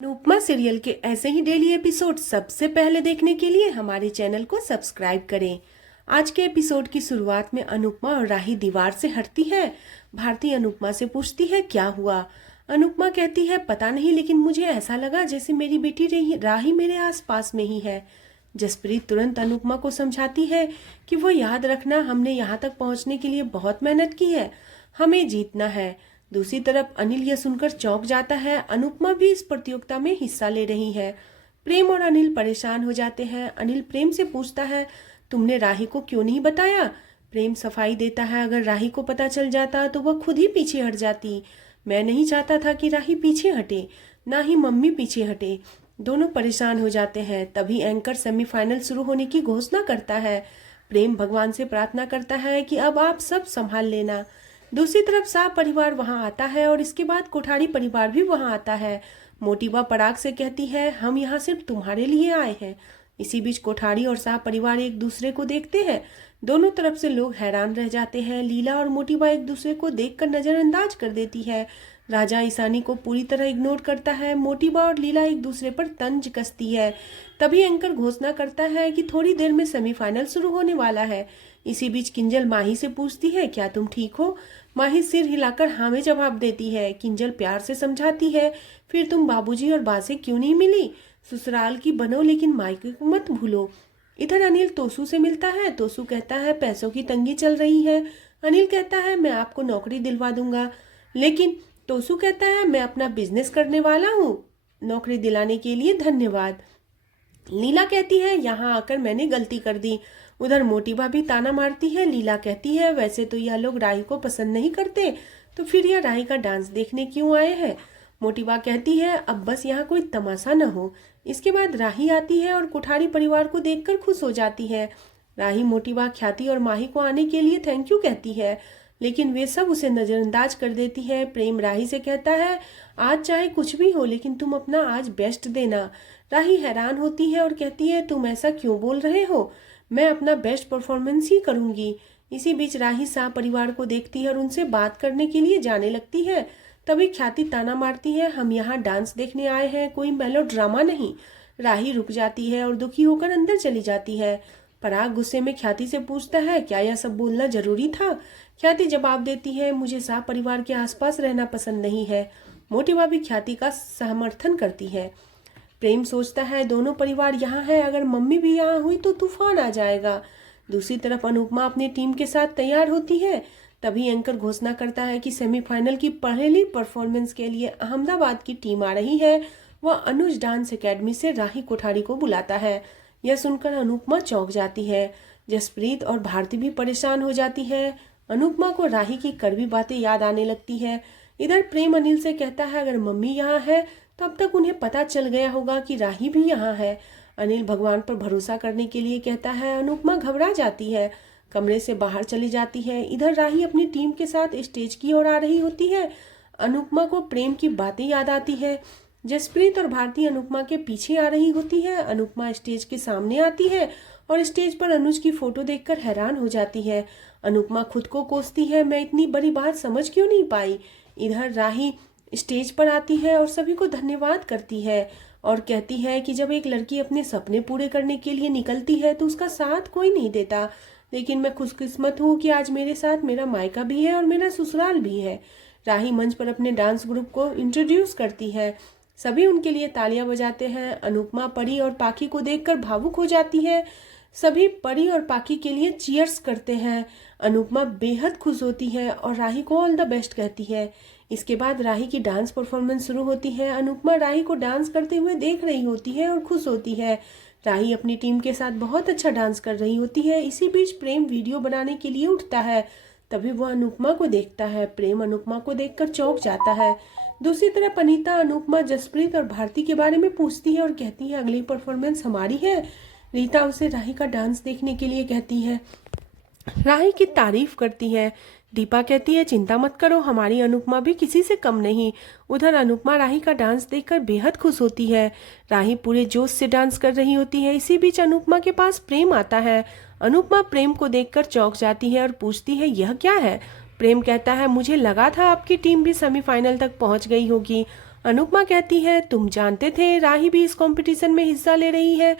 Anupama serial के ऐसे ही daily episode सबसे पहले देखने के लिए हमारे चैनल को सब्सक्राइब करें। आज के एपिसोड की शुरुआत में अनुपमा और राही दीवार से हटती है। भारती अनुपमा से पूछती है क्या हुआ। अनुपमा कहती है पता नहीं, लेकिन मुझे ऐसा लगा जैसे मेरी बेटी राही मेरे आसपास में ही है। जसप्रीत तुरंत अनुपमा को समझाती है कि वो याद रखना, हमने यहाँ तक पहुँचने के लिए बहुत मेहनत की है, हमें जीतना है। दूसरी तरफ अनिल यह सुनकर चौंक जाता है, अनुपमा भी इस प्रतियोगिता में हिस्सा ले रही है। प्रेम और अनिल परेशान हो जाते हैं। अनिल प्रेम से पूछता है तुमने राही को क्यों नहीं बताया। प्रेम सफाई देता है, अगर राही को पता चल जाता तो वह खुद ही पीछे हट जाती। मैं नहीं चाहता था कि राही पीछे हटे, ना ही मम्मी पीछे हटे। दोनों परेशान हो जाते हैं। तभी एंकर सेमीफाइनल शुरू होने की घोषणा करता है। प्रेम भगवान से प्रार्थना करता है कि अब आप सब संभाल लेना। दूसरी तरफ शाह परिवार वहां आता है और इसके बाद कोठारी परिवार भी वहां आता है। मोटिबा पराग से कहती है हम यहाँ सिर्फ तुम्हारे लिए आए हैं। इसी बीच कोठारी और शाह परिवार एक दूसरे को देखते हैं। दोनों तरफ से लोग हैरान रह जाते हैं। लीला और मोटिबा एक दूसरे को देखकर नजरअंदाज कर देती है। राजा ईशानी को पूरी तरह इग्नोर करता है। मोटिबा और लीला एक दूसरे पर तंज कसती है। तभी एंकर घोषणा करता है कि थोड़ी देर में सेमीफाइनल शुरू होने वाला है। इसी बीच किंजल माही से पूछती है क्या तुम ठीक हो। माही सिर हिलाकर हाँ में जवाब देती है। किंजल प्यार से समझाती है फिर तुम बाबूजी और बा से क्यों नहीं मिली। ससुराल की बनो लेकिन मायके को मत भूलो। इधर अनिल तोसू से मिलता है। तोसू कहता है पैसों की तंगी चल रही है। अनिल कहता है मैं आपको नौकरी दिलवा दूंगा, लेकिन तोसू कहता है मैं अपना बिजनेस करने वाला हूँ, नौकरी दिलाने के लिए धन्यवाद। लीला कहती है यहाँ आकर मैंने गलती कर दी। उधर मोटिबा भी ताना मारती है। लीला कहती है वैसे तो यह लोग राही को पसंद नहीं करते, तो फिर यह राही का डांस देखने क्यों आए हैं। मोटिबा कहती है अब बस यहाँ कोई तमाशा न हो। इसके बाद राही आती है और कुठारी परिवार को देखकर खुश हो जाती है। राही मोटिबा, ख्याति और माही को आने के लिए थैंक यू कहती है, लेकिन वे सब उसे नजरअंदाज कर देती है। प्रेम राही से कहता है आज चाहे कुछ भी हो लेकिन तुम अपना आज बेस्ट देना। राही हैरान होती है और कहती है तुम ऐसा क्यों बोल रहे हो, मैं अपना बेस्ट परफॉर्मेंस ही करूंगी। इसी बीच राही शाह परिवार को देखती है और उनसे बात करने के लिए जाने लगती है। तभी ख्याति ताना मारती है हम यहाँ डांस देखने आए हैं, कोई मेलो ड्रामा नहीं। राही रुक जाती है और दुखी होकर अंदर चली जाती है। पराग गुस्से में ख्याति से पूछता है क्या यह सब बोलना जरूरी था। ख्याति जवाब देती है मुझे शाह परिवार के आसपास रहना पसंद नहीं है। मोटिबा भी ख्याति का समर्थन करती है। प्रेम सोचता है दोनों परिवार यहाँ है, अगर मम्मी भी यहाँ हुई तो तूफान आ जाएगा। दूसरी तरफ अनुपमा अपनी टीम के साथ तैयार होती है। तभी एंकर घोषणा करता है कि सेमीफाइनल की पहली परफॉर्मेंस के लिए अहमदाबाद की टीम आ रही है। वह अनुज डांस एकेडमी से राही कोठारी को बुलाता है। यह सुनकर अनुपमा चौंक जाती है। जसप्रीत और भारती भी परेशान हो जाती है। अनुपमा को राही की कड़वी बातें याद आने लगती है। इधर प्रेम अनिल से कहता है अगर मम्मी यहाँ है तब तक उन्हें पता चल गया होगा कि राही भी यहाँ है। अनिल भगवान पर भरोसा करने के लिए कहता है। अनुपमा घबरा जाती है, कमरे से बाहर चली जाती है। इधर राही अपनी टीम के साथ स्टेज की ओर आ रही होती है। अनुपमा को प्रेम की बातें याद आती है। जसप्रीत और भारती अनुपमा के पीछे आ रही होती है। अनुपमा स्टेज के सामने आती है और स्टेज पर अनुज की फोटो देखकर हैरान हो जाती है। अनुपमा खुद को कोसती है मैं इतनी बड़ी बात समझ क्यों नहीं पाई। इधर राही स्टेज पर आती है और सभी को धन्यवाद करती है और कहती है कि जब एक लड़की अपने सपने पूरे करने के लिए निकलती है तो उसका साथ कोई नहीं देता, लेकिन मैं खुशकिस्मत हूँ कि आज मेरे साथ मेरा मायका भी है और मेरा ससुराल भी है। राही मंच पर अपने डांस ग्रुप को इंट्रोड्यूस करती है। सभी उनके लिए तालियां बजाते हैं। अनुपमा परी और पाखी को देखकर भावुक हो जाती है। सभी परी और पाखी के लिए चीयर्स करते हैं। अनुपमा बेहद खुश होती है और राही को ऑल द बेस्ट कहती है। इसके बाद राही की डांस परफॉर्मेंस शुरू होती है। अनुपमा राही को डांस करते हुए देख रही होती है और खुश होती है। राही अपनी टीम के साथ बहुत अच्छा डांस कर रही होती है। इसी बीच प्रेम वीडियो बनाने के लिए उठता है। तभी वह अनुपमा को देखता है। प्रेम अनुपमा को देखकर चौंक जाता है। दूसरी तरफ अनीता अनुपमा, जसप्रीत और भारती के बारे में पूछती है और कहती है अगली परफॉर्मेंस हमारी है। रीता उसे राही का डांस देखने के लिए कहती है। राही की तारीफ करती है। दीपा कहती है चिंता मत करो, हमारी अनुपमा भी किसी से कम नहीं। उधर अनुपमा राही का डांस देखकर बेहद खुश होती है। राही पूरे जोश से डांस कर रही होती है। इसी बीच अनुपमा के पास प्रेम आता है। अनुपमा प्रेम को देखकर चौंक जाती है और पूछती है यह क्या है। प्रेम कहता है मुझे लगा था आपकी टीम भी सेमीफाइनल तक पहुंच गई होगी। अनुपमा कहती है, तुम जानते थे राही भी इस कंपटीशन में हिस्सा ले रही है?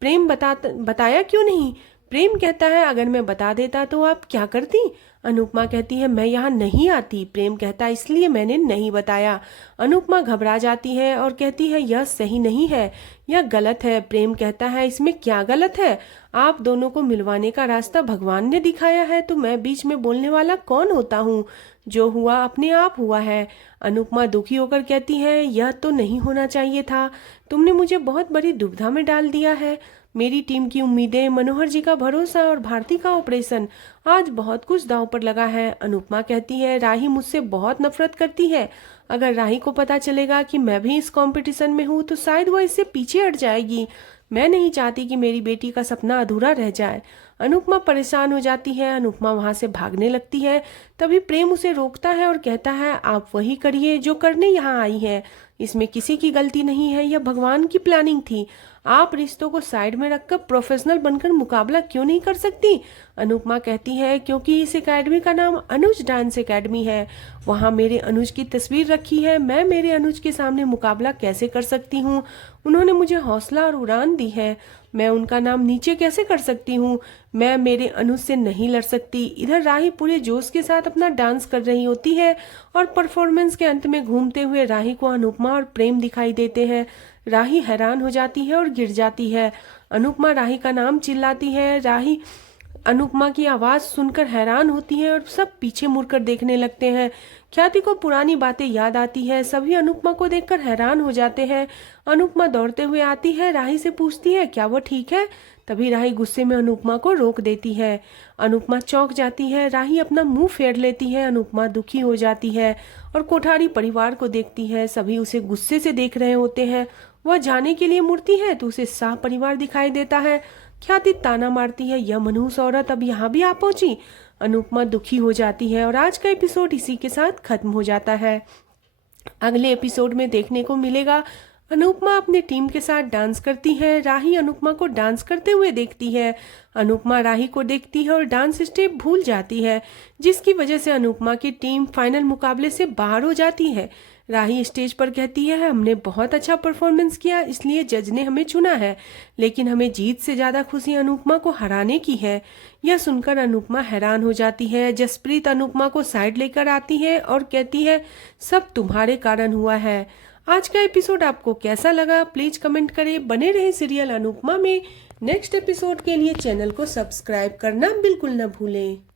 प्रेम बताया क्यों नहीं? प्रेम कहता है, अगर मैं बता देता तो आप क्या करती? अनुपमा कहती है, मैं यहाँ नहीं आती। प्रेम कहता है, इसलिए मैंने नहीं बताया। अनुपमा घबरा जाती है और कहती है, यह सही नहीं है, यह गलत है। प्रेम कहता है, इसमें क्या गलत है? आप दोनों को मिलवाने का रास्ता भगवान ने दिखाया है, तो मैं बीच में बोलने वाला कौन होता हूँ? जो हुआ अपने आप हुआ है। अनुपमा दुखी होकर कहती है, यह तो नहीं होना चाहिए था। तुमने मुझे बहुत बड़ी दुविधा में डाल दिया है। मेरी टीम की उम्मीदें, मनोहर जी का भरोसा और भारती का ऑपरेशन, आज बहुत कुछ दांव पर लगा है। अनुपमा कहती है, राही मुझसे बहुत नफरत करती है। अगर राही को पता चलेगा कि मैं भी इस कंपटीशन में हूँ तो शायद वह इससे पीछे हट जाएगी। मैं नहीं चाहती कि मेरी बेटी का सपना अधूरा रह जाए। अनुपमा परेशान हो जाती है। अनुपमा वहां से भागने लगती है। तभी प्रेम उसे रोकता है और कहता है, आप वही करिए जो करने यहाँ आई है। इसमें किसी की गलती नहीं है, यह भगवान की प्लानिंग थी। आप रिश्तों को साइड में रखकर प्रोफेशनल बनकर मुकाबला क्यों नहीं कर सकती? अनुपमा कहती है, क्योंकि इस एकेडमी का नाम अनुज डांस एकेडमी है। वहाँ मेरे अनुज की तस्वीर रखी है। मैं मेरे अनुज के सामने मुकाबला कैसे कर सकती हूँ? उन्होंने मुझे हौसला और उड़ान दी है। मैं उनका नाम नीचे कैसे कर सकती हूँ? मैं मेरे अनुज से नहीं लड़ सकती। इधर राही पूरे जोश के साथ अपना डांस कर रही होती है और परफॉर्मेंस के अंत में घूमते हुए राही को अनुपमा और प्रेम दिखाई देते हैं। राही हैरान हो जाती है और गिर जाती है। अनुपमा राही का नाम चिल्लाती है। राही अनुपमा की आवाज सुनकर हैरान होती है और सब पीछे मुड़कर देखने लगते हैं। ख्याति को पुरानी बातें याद आती है। सभी अनुपमा को देखकर हैरान हो जाते हैं। अनुपमा दौड़ते हुए आती है, राही से पूछती है, क्या वो ठीक है? तभी राही गुस्से में अनुपमा को रोक देती है। अनुपमा चौंक जाती है। राही अपना मुंह फेर लेती है। अनुपमा दुखी हो जाती है और कोठारी परिवार को देखती है। सभी उसे गुस्से से देख रहे होते हैं। वह जाने के लिए मुड़ती है तो उसे शाह परिवार दिखाई देता है। ख्याति ताना मारती है, यह मनहूस औरत अब यहाँ भी आ पहुंची। अनुपमा दुखी हो जाती है और आज का एपिसोड इसी के साथ खत्म हो जाता है। अगले एपिसोड में देखने को मिलेगा, अनुपमा अपने टीम के साथ डांस करती है। राही अनुपमा को डांस करते हुए देखती है। अनुपमा राही को देखती है और डांस स्टेप भूल जाती है, जिसकी वजह से अनुपमा की टीम फाइनल मुकाबले से बाहर हो जाती है। राही स्टेज पर कहती है, हमने बहुत अच्छा परफॉर्मेंस किया, इसलिए जज ने हमें चुना है, लेकिन हमें जीत से ज्यादा खुशी अनुपमा को हराने की है। यह सुनकर अनुपमा हैरान हो जाती है। जसप्रीत अनुपमा को साइड लेकर आती है और कहती है, सब तुम्हारे कारण हुआ है। आज का एपिसोड आपको कैसा लगा प्लीज कमेंट करें। बने रहे सीरियल अनुपमा में नेक्स्ट एपिसोड के लिए चैनल को सब्सक्राइब करना बिल्कुल न भूलें।